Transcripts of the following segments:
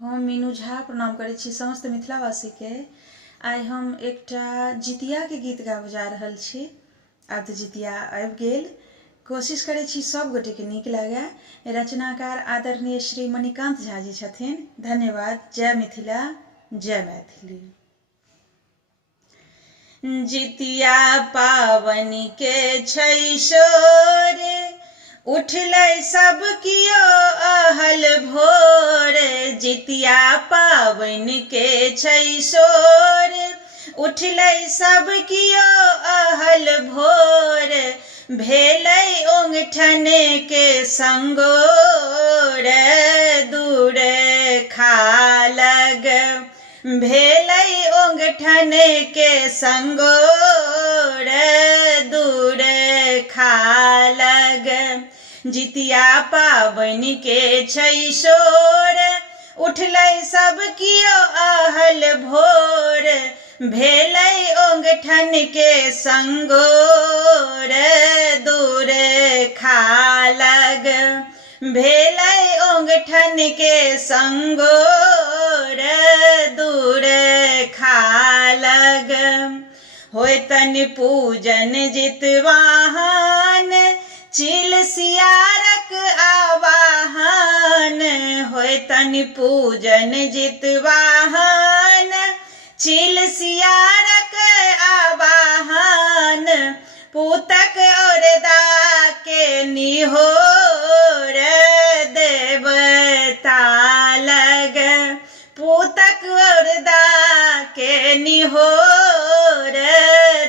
हम मीनू झा प्रणाम करै छी समस्त मिथिलावासी के। आइ हम एकटा जितिया के गीत गाबऽ जा रहल छी। आब तऽ जितिया आबि गेल। कोशिश करै छी सब गोटे के नीक लागे। रचनाकार आदरणीय श्री मणिकांत झा जी छथिन। धन्यवाद। जय मिथिला, जय मैथिली। जितिया पावनि के छै शोर, उठलै सब कियो अहल भोर। जितिया पावनि के छै शोर, उठलै सब कियो अहल भोर। भेलै ओंगठन के संगोर, दूर खालग। भेलै ओंगठन के संगोर, दूर खालग। जितिया पावनि के छै शोर, उठलै सब कियो अहल भोर। भेलै ओंगठन के संगोर, दूर खालग। भेलै ओंगठन के संगोर, दूर खालग। होयतन पूजन जितवाहन, चील सियारक आवाहन। होयतन पूजन जितवाहन, चील सियारक आवाहन। पूतक औरदा के निहोर, देवता लग। पूतक औरदा के निहोर,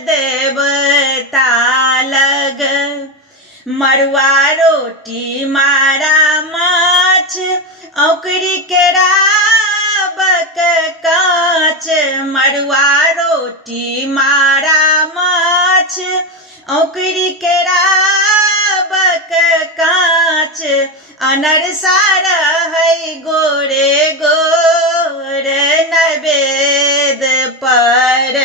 देवता लग। मड़ुआ रोटी मारा माछ, औकरी के राबक काँच। मड़ुआ रोटी मारा माछ, औकरी के राबक काँच। अनरसा रहै गोरे गोर, नैवेद पर।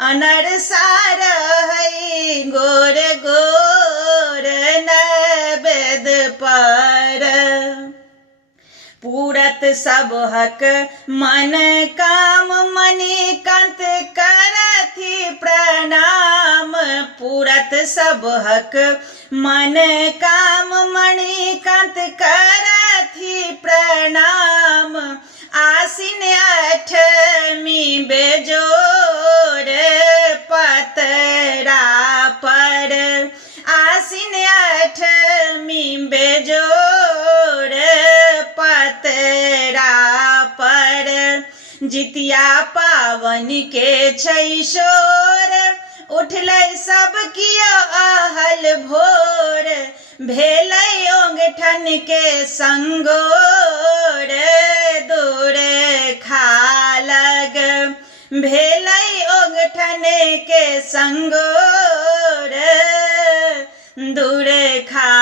अनरसा रहै गोरे गोर, नैवेद पर। पूरत सबहक मन काम, मणिकांत करथि प्रणाम। पूरत सबहक मन काम, मणिकांत करथि प्रणाम। आसिन अठमी बेजोर, पतरा पर। आसिन अठमी बेजोर, पतरा पर। जितिया पावनि के छै शोर, उठलै सब कियो अहल भोर। भेलै ओंगठन के संगोर, दूर खालग। भेलै ओंगठन के संगोर, दूर खालग।